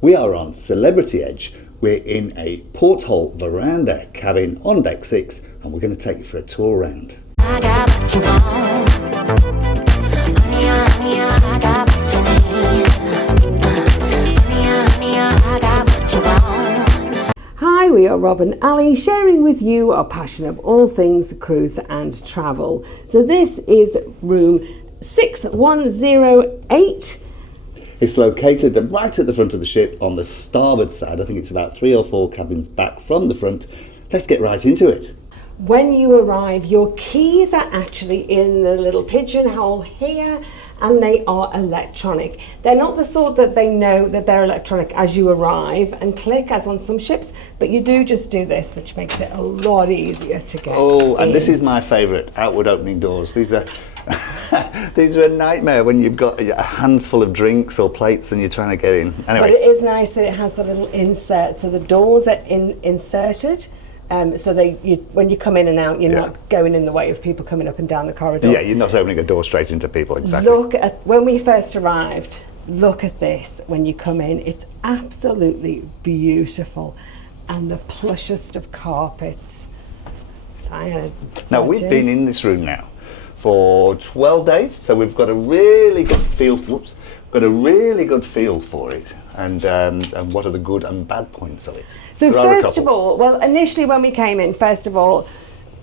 We are on Celebrity Edge. We're in a Porthole Verandah cabin on deck 6, and we're going to take you for a tour around. I got what you want. Honey, honey, I got what you need. Honey, I got what you want. Hi, we are Rob and Ali sharing with you our passion of all things cruise and travel. So this is room 6108. It's located right at the front of the ship on the starboard side. I think it's about 3 or 4 cabins back from the front. Let's get right into it. When you arrive, your keys are actually in the little pigeonhole here, and they are electronic. They're not the sort that they know that they're electronic as you arrive and click as on some ships, but you do just do this, which makes it a lot easier to get and in. this is my favourite, outward opening doors. These are these are a nightmare when you've got a hands full of drinks or plates and you're trying to get in. Anyway. But it is nice that it has the little insert, so the doors are inserted. So when you come in and out, you're not going in the way of people coming up and down the corridor. Yeah, you're not opening a door straight into people, exactly. Look at, when we first arrived, look at this when you come in. It's absolutely beautiful, and the plushest of carpets. Now, we've been in this room now for 12 days, so we've got a really good feel for it, and what are the good and bad points of it? So first of all, well, initially when we came in, first of all,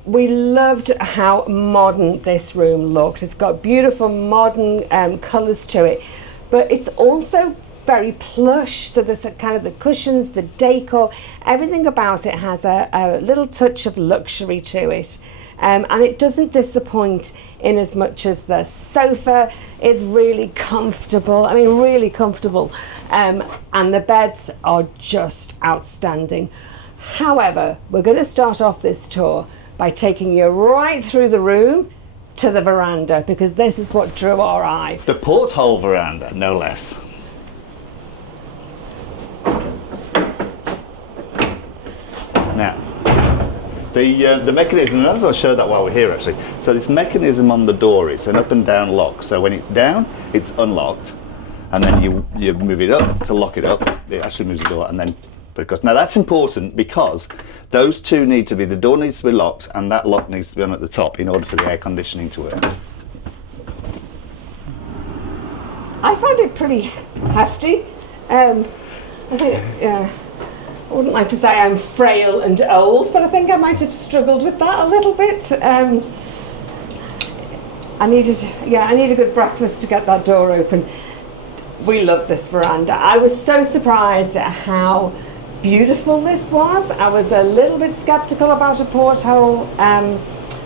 we loved how modern this room looked. It's got beautiful modern colours to it, but it's also very plush. So there's kind of the cushions, the decor, everything about it has a little touch of luxury to it. And it doesn't disappoint in as much as the sofa is really comfortable. I mean, really comfortable. And the beds are just outstanding. However, we're going to start off this tour by taking you right through the room to the veranda, because this is what drew our eye. The Porthole Verandah, no less. Now, the mechanism, and I'll show that while we're here actually. So this mechanism on the door is an up and down lock. So when it's down, it's unlocked, and then you move it up to lock it up. It actually moves the door, and then now that's important because those two need to be, the door needs to be locked, and that lock needs to be on at the top in order for the air conditioning to work. I find it pretty hefty. I think, I wouldn't like to say I'm frail and old, but I think I might have struggled with that a little bit. I need a good breakfast to get that door open. We love this veranda. I was so surprised at how beautiful this was. I was a little bit skeptical about a porthole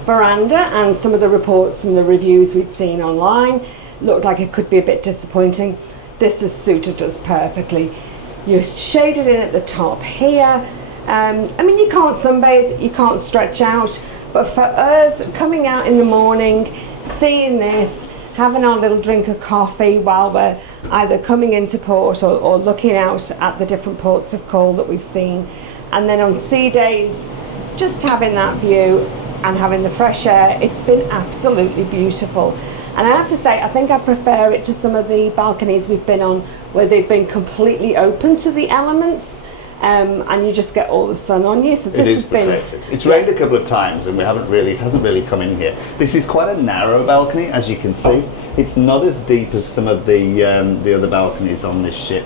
veranda, and some of the reports and the reviews we'd seen online looked like it could be a bit disappointing. This has suited us perfectly. You're shaded in at the top here. I mean, you can't sunbathe, you can't stretch out, but for us, coming out in the morning, seeing this, having our little drink of coffee while we're either coming into port or looking out at the different ports of call that we've seen, and then on sea days, just having that view and having the fresh air, it's been absolutely beautiful. And I have to say, I think I prefer it to some of the balconies we've been on where they've been completely open to the elements, and you just get all the sun on you. So this has been protected. It's rained a couple of times, and it hasn't really come in here. This is quite a narrow balcony, as you can see. It's not as deep as some of the other balconies on this ship.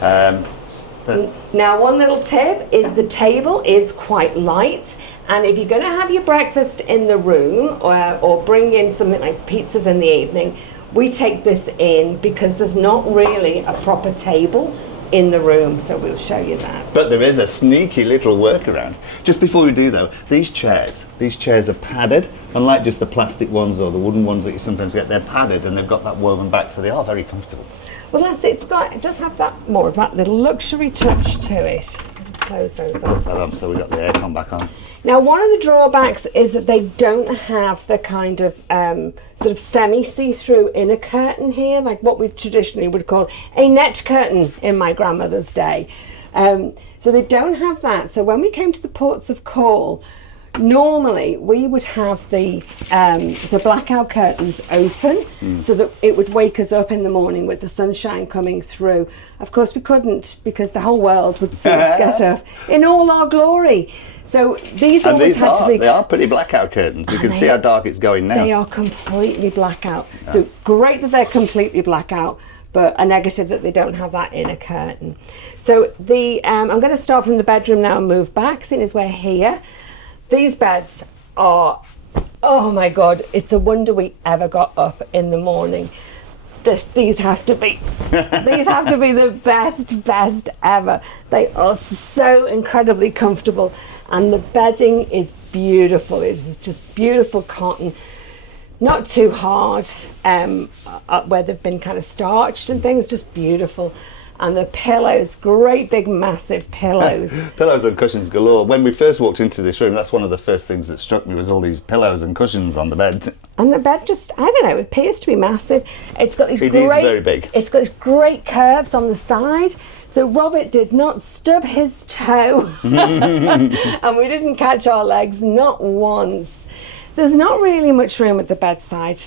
Now, one little tip is the table is quite light, and if you're going to have your breakfast in the room or bring in something like pizzas in the evening, we take this in because there's not really a proper table in the room, so we'll show you that. But there is a sneaky little workaround. Just before we do though, these chairs are padded, unlike just the plastic ones or the wooden ones that you sometimes get. They're padded and they've got that woven back, so they are very comfortable. Well, that's it. It does have that more of that little luxury touch to it. Let's close those up. Put that up so we've got the aircon back on. Now, one of the drawbacks is that they don't have the kind of sort of semi-see-through inner curtain here, like what we traditionally would call a net curtain in my grandmother's day. So they don't have that. So when we came to the ports of call, normally we would have the blackout curtains open so that it would wake us up in the morning with the sunshine coming through. Of course we couldn't, because the whole world would see us get up in all our glory. So these always had to be... They are pretty blackout curtains. You can see how dark it's going now. They are completely blackout. So great that they're completely blackout, but a negative that they don't have that inner curtain. So I'm going to start from the bedroom now and move back, seeing as we're here. These beds are, oh my God, it's a wonder we ever got up in the morning. These have to be the best ever. They are so incredibly comfortable, and the bedding is beautiful. It's just beautiful cotton, not too hard, where they've been kind of starched and things, just beautiful. And the pillows, great big massive pillows. Pillows and cushions galore. When we first walked into this room, that's one of the first things that struck me, was all these pillows and cushions on the bed. And the bed just, I don't know, it appears to be massive. It's got these It is very big. It's got these great curves on the side. So Robert did not stub his toe. And we didn't catch our legs, not once. There's not really much room at the bedside.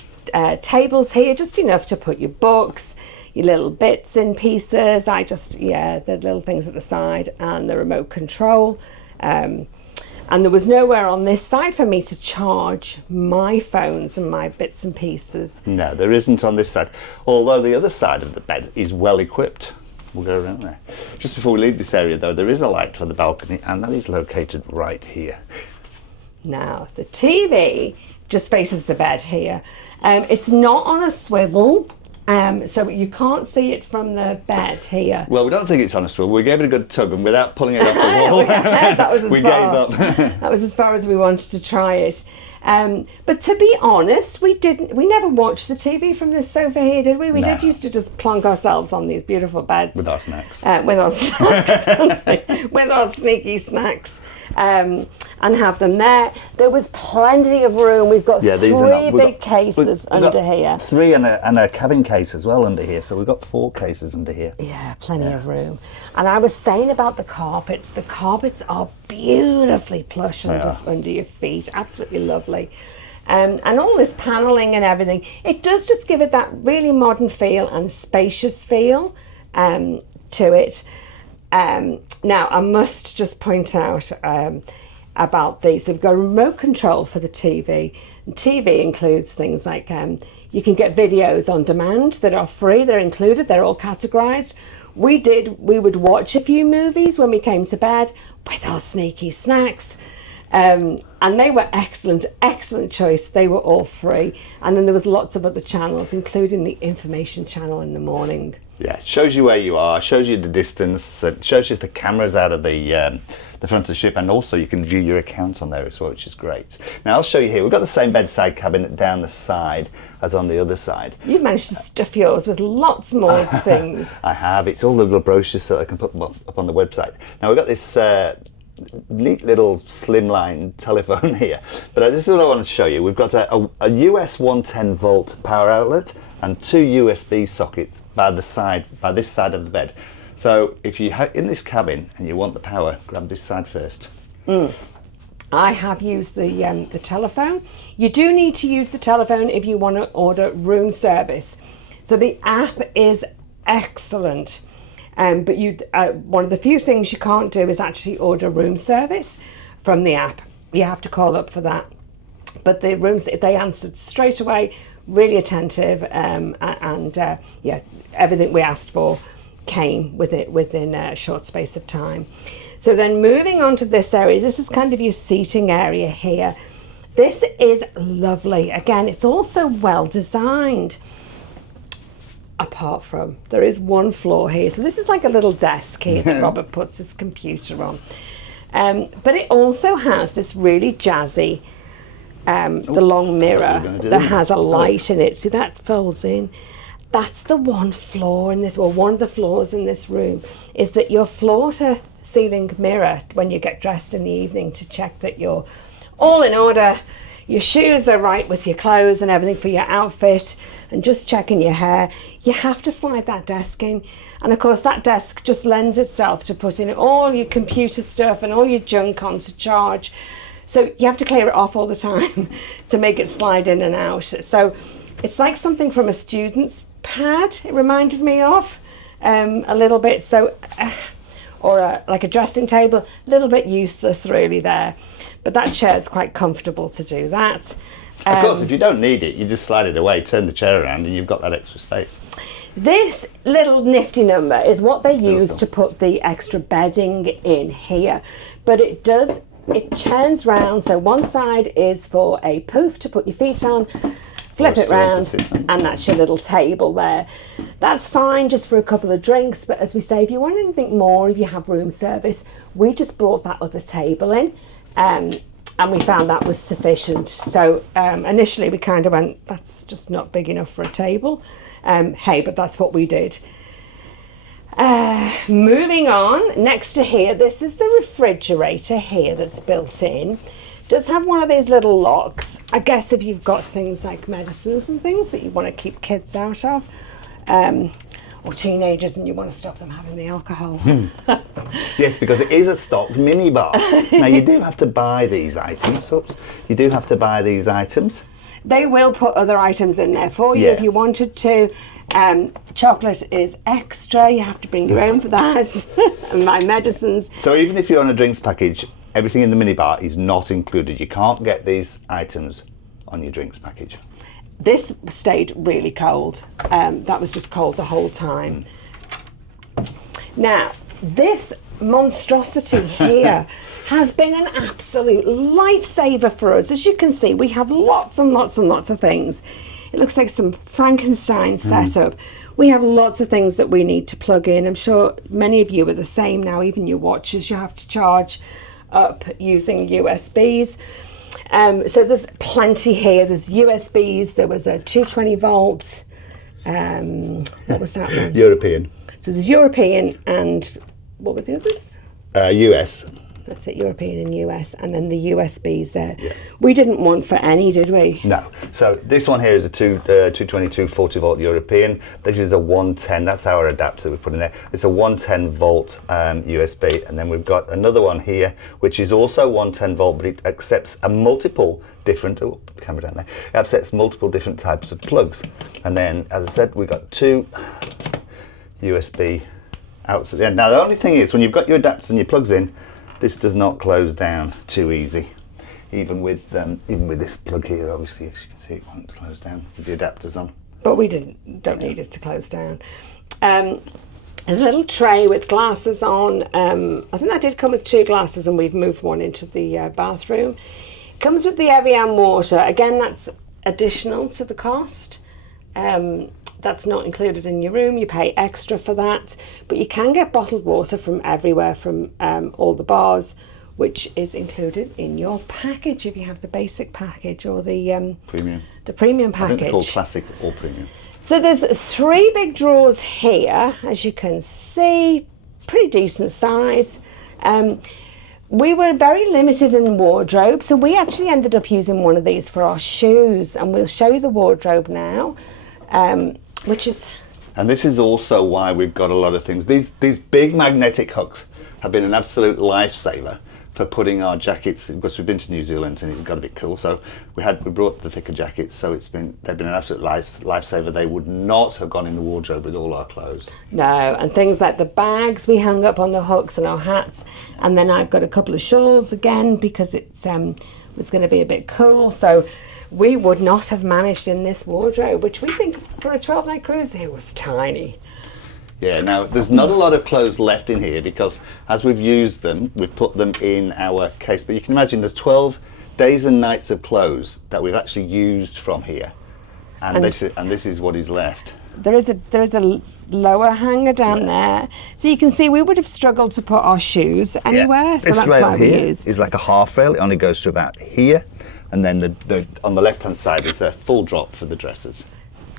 Tables here, just enough to put your books, your little bits in pieces. The little things at the side, and the remote control. And there was nowhere on this side for me to charge my phones and my bits and pieces. No, there isn't on this side. Although the other side of the bed is well equipped. We'll go around there. Just before we leave this area though, there is a light for the balcony, and that is located right here. Now, the TV just faces the bed here. It's not on a swivel, so you can't see it from the bed here. Well, we don't think it's on a swivel. We gave it a good tug, and without pulling it off the wall, that was as we far. gave up. That was as far as we wanted to try it. But to be honest, we never watched the TV from this sofa here, did we? We did used to just plonk ourselves on these beautiful beds. With our snacks. With our snacks. With our sneaky snacks. And have them there. There was plenty of room. We've got three big cases under here. 3 and a cabin case as well under here. So we've got 4 cases under here. Yeah, plenty of room. And I was saying about the carpets. The carpets are beautifully plush under your feet. Absolutely lovely. And all this paneling and everything. It does just give it that really modern feel and spacious feel to it. Now, I must just point out about these. We've got a remote control for the TV. And TV includes things like you can get videos on demand that are free. They're included. They're all categorized. We would watch a few movies when we came to bed with our sneaky snacks. And they were excellent choice. They were all free. And then there was lots of other channels, including the information channel in the morning. Yeah, it shows you where you are, shows you the distance, it shows you the cameras out of the front of the ship, and also you can view your accounts on there as well, which is great. Now I'll show you here, we've got the same bedside cabinet down the side as on the other side. You've managed to stuff yours with lots more things. I have, it's all the little brochures so I can put them up on the website. Now we've got this neat little slimline telephone here, but this is what I want to show you. We've got a US 110 volt power outlet and 2 USB sockets by this side of the bed. So if you're in this cabin and you want the power, grab this side first. I have used the telephone. You do need to use the telephone if you want to order room service. So the app is excellent. But one of the few things you can't do is actually order room service from the app. You have to call up for that. But the rooms, they answered straight away, really attentive, and everything we asked for came with it within a short space of time. So then moving on to this area, this is kind of your seating area here. This is lovely. Again, it's also well designed. Apart from, there is one floor here. So this is like a little desk here that Robert puts his computer on. But it also has this really jazzy, the long mirror that has a light in it. See, that folds in. That's the one flaw in this, or one of the flaws in this room, is that your floor to ceiling mirror, when you get dressed in the evening, to check that you're all in order, your shoes are right with your clothes and everything for your outfit, and just checking your hair, you have to slide that desk in. And of course that desk just lends itself to putting all your computer stuff and all your junk onto charge. So you have to clear it off all the time to make it slide in and out. So it's like something from a student's pad, it reminded me of a little bit. So, like a dressing table, a little bit useless really there. But that chair is quite comfortable to do that. Of course, if you don't need it, you just slide it away, turn the chair around, and you've got that extra space. This little nifty number is what they use to put the extra bedding in here. But it turns round, so one side is for a poof to put your feet on, flip it round, and that's your little table there. That's fine just for a couple of drinks, but as we say, if you want anything more, if you have room service, we just brought that other table in. And we found that was sufficient. So initially we kind of went, that's just not big enough for a table. Hey, but that's what we did. Moving on, next to here, this is the refrigerator here that's built in. Does have one of these little locks. I guess if you've got things like medicines and things that you want to keep kids out of, or teenagers and you want to stop them having the alcohol. Yes, because it is a stocked minibar. Now you do have to buy these items. Oops. You do have to buy these items. They will put other items in there for you if you wanted to. Chocolate is extra. You have to bring your own for that. And my medicines. So even if you're on a drinks package, everything in the minibar is not included. You can't get these items on your drinks package. This stayed really cold. That was just cold the whole time. Now, this monstrosity here has been an absolute lifesaver for us. As you can see, we have lots and lots and lots of things. It looks like some Frankenstein setup. We have lots of things that we need to plug in. I'm sure many of you are the same now. Even your watches, you have to charge up using USBs. So there's plenty here. There's USBs. There was a 220 volt. What was that one? European. So there's European and what were the others? US. That's it, European and US, and then the USBs there. Yeah. We didn't want for any, did we? No. So this one here is a 222 40 volt European. This is a 110. That's our adapter we put in there. It's a 110 volt USB, and then we've got another one here, which is also 110 volt, but it accepts a multiple different. Oh, put the camera down there. It accepts multiple different types of plugs, and then, as I said, we've got two USB outs at the end. Now the only thing is, when you've got your adapters and your plugs in, this does not close down too easy. Even with this plug here, obviously, as you can see, it won't close down with the adapters on. But we don't need it to close down. There's a little tray with glasses on. I think that did come with 2 glasses, and we've moved one into the bathroom. It comes with the Evian water. Again, that's additional to the cost. That's not included in your room. You pay extra for that, but you can get bottled water from everywhere, from all the bars, which is included in your package if you have the basic package or the premium. The premium package. I think they're called classic or premium. So there's 3 big drawers here, as you can see, pretty decent size. We were very limited in wardrobe, so we actually ended up using one of these for our shoes, and we'll show you the wardrobe now. Which is, and this is also why we've got a lot of things. These big magnetic hooks have been an absolute lifesaver for putting our jackets, because we've been to New Zealand and it got a bit cool, so we brought the thicker jackets, so they've been an absolute lifesaver. They would not have gone in the wardrobe with all our clothes. No, and things like the bags we hung up on the hooks and our hats, and then I've got a couple of shawls again because it's was going to be a bit cool, so we would not have managed in this wardrobe, which we think for a 12-night cruise here was tiny. Yeah, now there's not a lot of clothes left in here because as we've used them, we've put them in our case. But you can imagine there's 12 days and nights of clothes that we've actually used from here. And this is what is left. There is a lower hanger down there. So you can see we would have struggled to put our shoes anywhere. Yeah. So this that's rail why we here used. is like a half rail. It only goes to about here. And then on the left-hand side is a full drop for the dressers.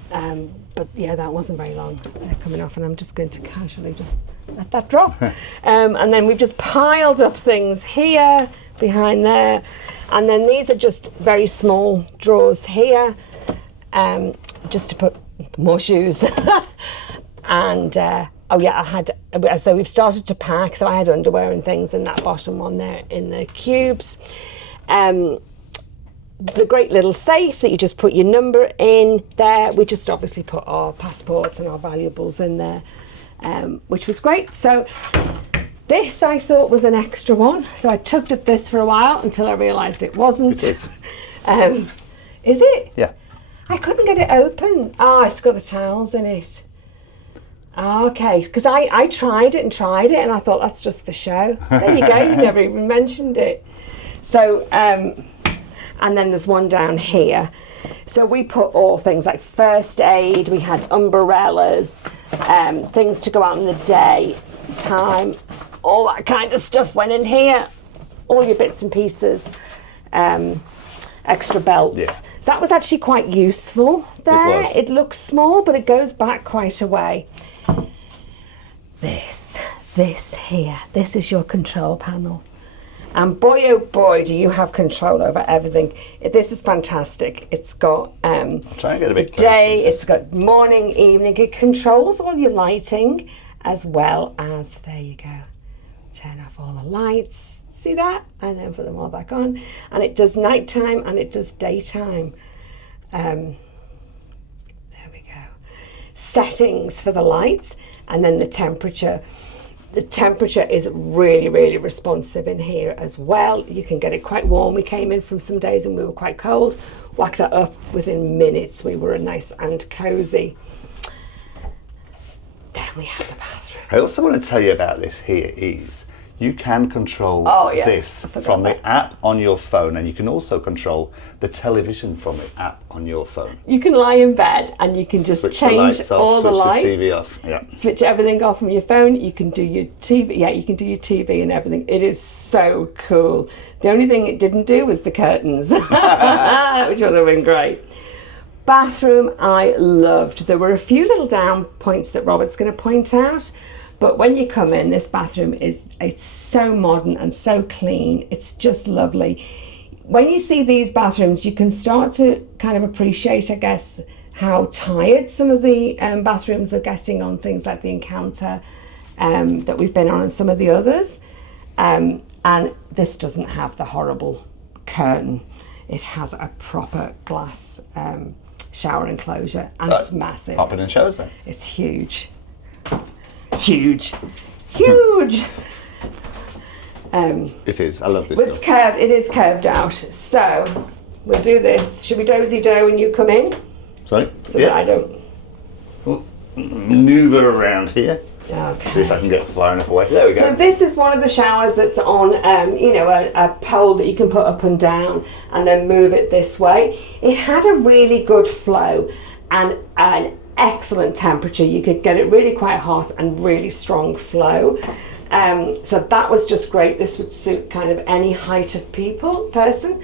But yeah, that wasn't very long. They're coming off, and I'm just going to casually just let that drop. And then we've just piled up things here, behind there. And then these are just very small drawers here, just to put more shoes. And oh yeah, so we've started to pack, so I had underwear and things in that bottom one there in the cubes. The great little safe that you just put your number in there. We just obviously put our passports and our valuables in there, which was great. So this I thought was an extra one. So I tugged at this for a while until I realised it wasn't. It is. Is it? Yeah. I couldn't get it open. Oh, it's got the towels in it. Oh, okay, because I tried it and I thought that's just for show. There you go, you never even mentioned it. So, and then there's one down here. So we put all things like first aid, we had umbrellas, things to go out in the day, time, all that kind of stuff went in here. All your bits and pieces, extra belts. Yeah. So that was actually quite useful there. was. It looks small, but it goes back quite a way. This here, this is your control panel. And boy, oh boy, do you have control over everything. This is fantastic. It's got Try and get a bit day, it's got morning, evening. It controls all your lighting as well as, there you go, turn off all the lights. See that? And then put them all back on. And it does nighttime and it does daytime. There we go. Settings for the lights and then the temperature. The temperature is really, really responsive in here as well. You can get it quite warm. We came in from some days and we were quite cold. Whack that up within minutes. We were nice and cosy. Then we have the bathroom. I also want to tell you about this here is you can control yes, this I forgot from that. the app on your phone, and you can also control the television from the app on your phone. You can lie in bed and you can just Switch the change lights off, all the switch lights. the TV off. Yeah. Switch everything off from your phone. You can do your TV. Yeah, you can do your TV and everything. It is so cool. The only thing it didn't do was the curtains, which would have been great. Bathroom, I loved. There were a few little down points that Robert's going to point out. But when you come in, this bathroom it's so modern and so clean. It's just lovely. When you see these bathrooms, you can start to kind of appreciate, I guess, how tired some of the bathrooms are getting on things like the Encounter that we've been on and some of the others. And this doesn't have the horrible curtain. It has a proper glass shower enclosure and it's massive. Hop in and show us then. It's huge. Huge. Huge. It is. I love this It's stuff. curved. It is curved out. So we'll do this. Should we dozy-do when you come in? Sorry? So that I don't. Oh, maneuver around here. Okay. See if I can get far enough away. There we go. So this is one of the showers that's on, a pole that you can put up and down and then move it this way. It had a really good flow and an excellent temperature. You could get it really quite hot and really strong flow. So that was just great. This would suit kind of any height of person.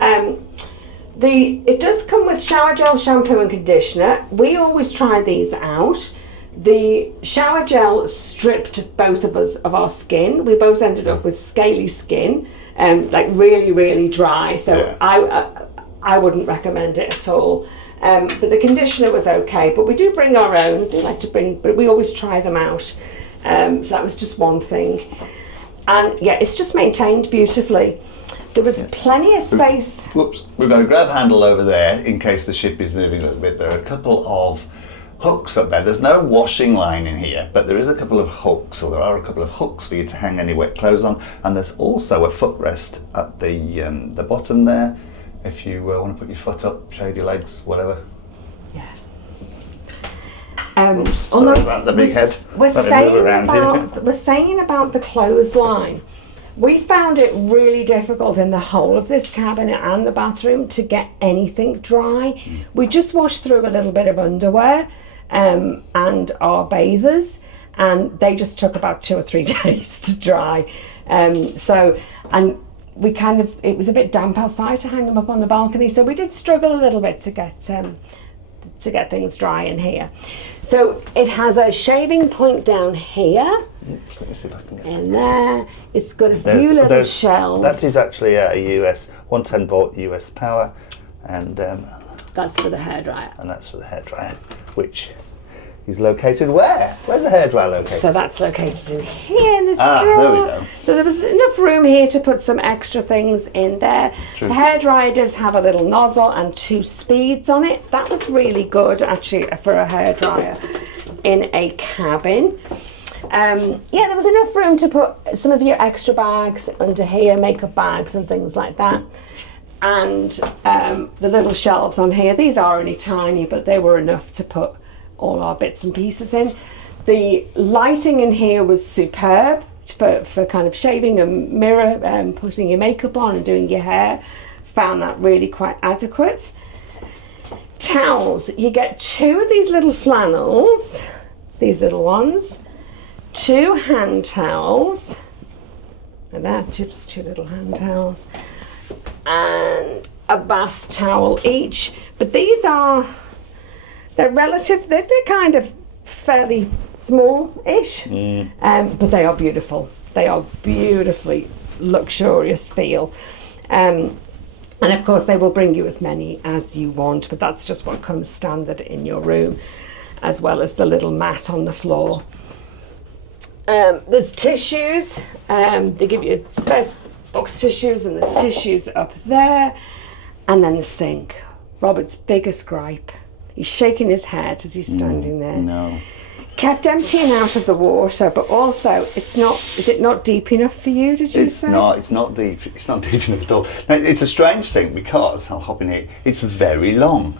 It does come with shower gel, shampoo and conditioner. We always try these out. The shower gel stripped both of us of our skin. We both ended up with scaly skin, like really, really dry. So Yeah. I wouldn't recommend it at all. But the conditioner was okay. But we do bring our own. I do like to bring, but we always try them out. So that was just one thing. And yeah, it's just maintained beautifully. There was plenty of space. Whoops. We've got a grab handle over there in case the ship is moving a little bit. There are a couple of hooks up there. There's no washing line in here, but there is a couple of hooks, or there are a couple of hooks for you to hang any wet clothes on. And there's also a footrest at the bottom there. If you want to put your foot up, shade your legs, whatever. Yeah. Sorry about the big head. We're Let me move saying around here. we're saying about the clothesline. We found it really difficult in the whole of this cabinet and the bathroom to get anything dry. We just washed through a little bit of underwear and our bathers, and they just took about 2 or 3 days to dry. We kind of, it was a bit damp outside to hang them up on the balcony, so we did struggle a little bit to get things dry in here. So it has a shaving point down here. Oops, let me see if I can get In there, it's got a few little shelves. That is actually a US 110 volt US power, and That's for the hairdryer. that's for the hairdryer, which is located where? Where's the hairdryer located? So that's located in here in this drawer. There we go. So there was enough room here to put some extra things in there. True. The hairdryer does have a little nozzle and 2 speeds on it. That was really good actually for a hairdryer in a cabin. Yeah, there was enough room to put some of your extra bags under here, makeup bags and things like that. And the little shelves on here, these are only tiny, but they were enough to put all our bits and pieces in. The lighting in here was superb for kind of shaving a mirror, putting your makeup on and doing your hair. Found that really quite adequate. Towels, you get 2 of these little flannels, these little ones, 2 hand towels, and that, just 2 little hand towels, and a bath towel each. But these are, they're kind of fairly small-ish, but they are beautiful. They are beautifully luxurious feel. And of course they will bring you as many as you want, but that's just what comes standard in your room, as well as the little mat on the floor. There's tissues, they give you spare box tissues, and there's tissues up there. And then the sink, Robert's biggest gripe. He's shaking his head as he's standing there. No. Kept emptying out of the water, but also is it not deep enough for you, did you say? It's not deep enough at all. Now, it's a strange thing because, I'll hop in here, it's very long.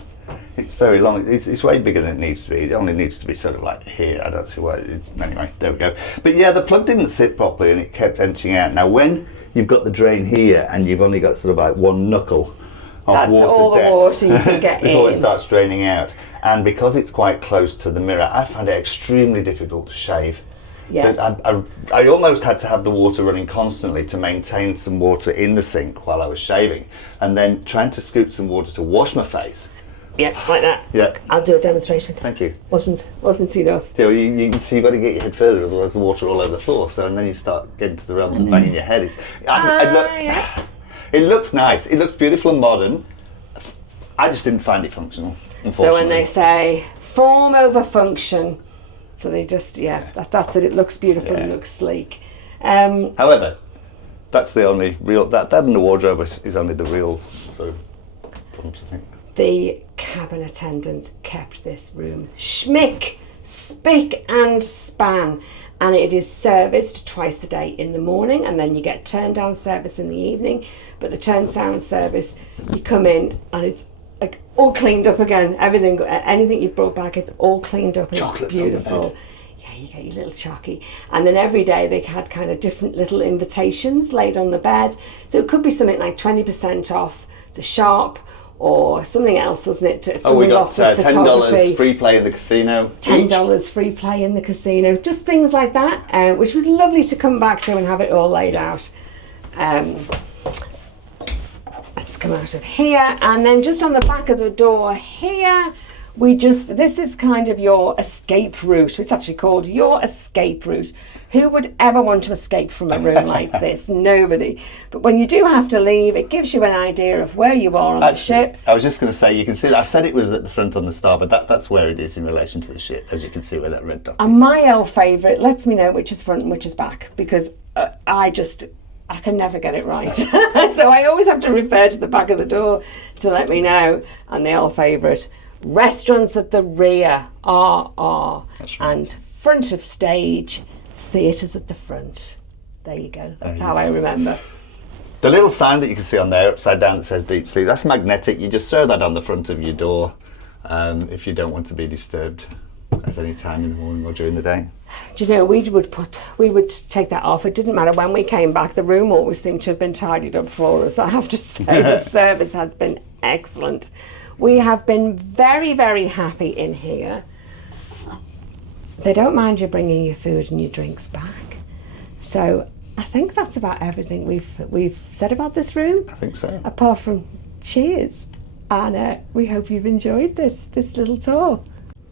It's very long. It's way bigger than it needs to be. It only needs to be sort of like here. I don't see why. Anyway, there we go. But yeah, the plug didn't sit properly and it kept emptying out. Now, when you've got the drain here and you've only got sort of like 1 knuckle of That's water all the depth water you can get before in. it starts draining out. And because it's quite close to the mirror, I found it extremely difficult to shave. Yeah. But I almost had to have the water running constantly to maintain some water in the sink while I was shaving, and then trying to scoop some water to wash my face. Yeah, like that. Yeah. I'll do a demonstration. Thank you. Wasn't enough. So you've got to get your head further, otherwise the water all over the floor. So and then you start getting to the realms of banging your head. Yeah. It looks nice. It looks beautiful and modern. I just didn't find it functional. So when they say form over function, so they just that's it. It looks beautiful. Yeah. It looks sleek. However, that's the only real that and the wardrobe is only the real sort of problems, I think. The cabin attendant kept this room schmick, spick and span, and it is serviced twice a day in the morning, and then you get turn down service in the evening. But the turn down service, you come in and it's like all cleaned up again. Anything you've brought back, it's all cleaned up and Chocolates it's beautiful. on the bed. Yeah, you get your little chocky. And then every day they had kind of different little invitations laid on the bed. So it could be something like 20% off the shop, or something else, wasn't it? We got off with photography. $10 free play in the casino. $10 free play in the casino. Just things like that, which was lovely to come back to and have it all laid out. Let's come out of here, and then just on the back of the door here, this is kind of your escape route. It's actually called your escape route. Who would ever want to escape from a room like this? Nobody. But when you do have to leave, it gives you an idea of where you are on the ship. I was just going to say, you can see that. I said it was at the front on the star, but that's where it is in relation to the ship, as you can see where that red dot is. And my L favourite lets me know which is front and which is back, because I can never get it right. So I always have to refer to the back of the door to let me know. And the L favourite, restaurants at the rear, RR, That's right. and front of stage, theatres at the front. There you go. That's how I remember. The little sign that you can see on there upside down that says deep sleep, that's magnetic. You just throw that on the front of your door if you don't want to be disturbed at any time in the morning or during the day. Do you know, we would take that off. It didn't matter when we came back. The room always seemed to have been tidied up for us. I have to say the service has been excellent. We have been very, very happy in here. They don't mind you bringing your food and your drinks back. So I think that's about everything we've said about this room. I think so. Apart from cheers. And we hope you've enjoyed this little tour.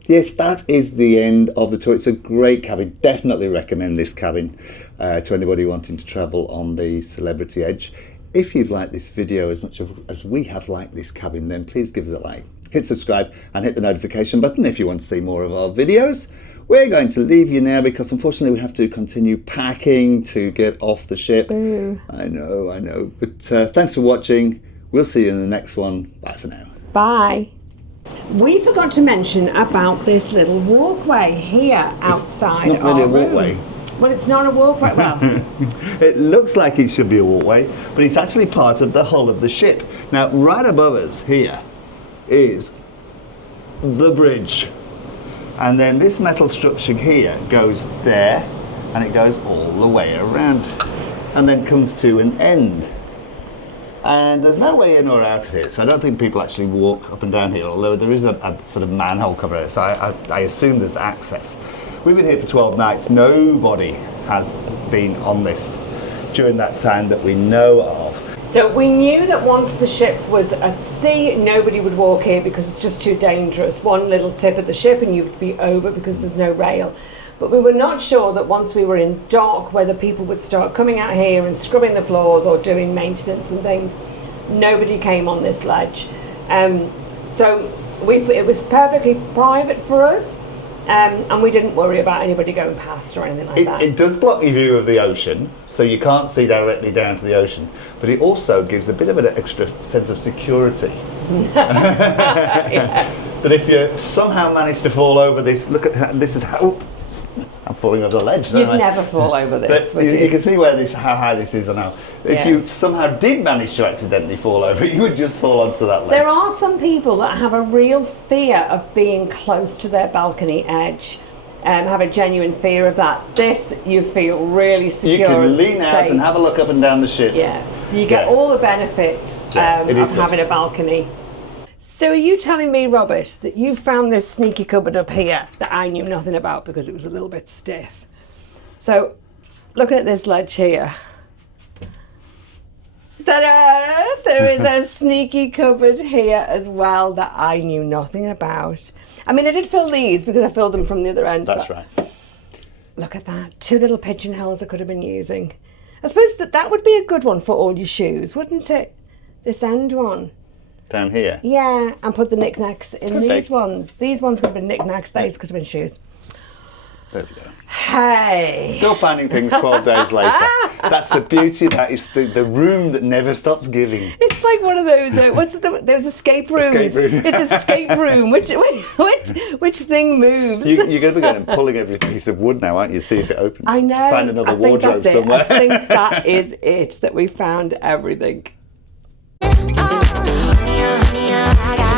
Yes, that is the end of the tour. It's a great cabin. Definitely recommend this cabin to anybody wanting to travel on the Celebrity Edge. If you've liked this video as much as we have liked this cabin, then please give us a like. hit subscribe and hit the notification button if you want to see more of our videos. We're going to leave you now because unfortunately we have to continue packing to get off the ship. Boo. I know. But thanks for watching. We'll see you in the next one. Bye for now. Bye. We forgot to mention about this little walkway here outside It's not really our a walkway. room. Well, it's not a walkway. Well, It looks like it should be a walkway, but it's actually part of the hull of the ship. Now, right above us here is the bridge. And then this metal structure here goes there, and it goes all the way around, and then comes to an end. And there's no way in or out of here, so I don't think people actually walk up and down here, although there is a sort of manhole cover, so I assume there's access. We've been here for 12 nights. Nobody has been on this during that time that we know of. so we knew that once the ship was at sea, nobody would walk here because it's just too dangerous. One little tip of the ship and you'd be over because there's no rail. But we were not sure that once we were in dock whether people would start coming out here and scrubbing the floors or doing maintenance and things. Nobody came on this ledge. So it was perfectly private for us, and we didn't worry about anybody going past or anything like that. It does block your view of the ocean, so you can't see directly down to the ocean, but it also gives a bit of an extra sense of security. Yes. That if you somehow manage to fall over this, look at this is how I'm falling over the ledge. You'd don't I? never fall over this, But would you can see where how high this is now. If Yeah. you somehow did manage to accidentally fall over, you would just fall onto that ledge. There are some people that have a real fear of being close to their balcony edge, have a genuine fear of that. This, you feel really secure. You can and lean out safe. and have a look up and down the ship. Yeah, so you get Yeah. all the benefits Yeah, it is of good. having a balcony. So are you telling me, Robert, that you found this sneaky cupboard up here that I knew nothing about because it was a little bit stiff? So, looking at this ledge here, ta-da! There is a sneaky cupboard here as well that I knew nothing about. I mean, I did fill these because I filled them from the other end. That's but right. Look at that, 2 little pigeonholes I could have been using. I suppose that would be a good one for all your shoes, wouldn't it? This end one. Down here. Yeah, and put the knickknacks in Could be. these ones. These ones could have been knickknacks, these could have been shoes. There we go. Hey! Still finding things 12 days later. That's the beauty of that. It's the room that never stops giving. It's like one of those, there's escape rooms. Escape room. It's escape room. Which thing moves? You're going to be going and pulling every piece of wood now, aren't you? See if it opens. I know. Find another I think wardrobe that's it. somewhere. I think that is it, that we found everything. Oh, honey, I got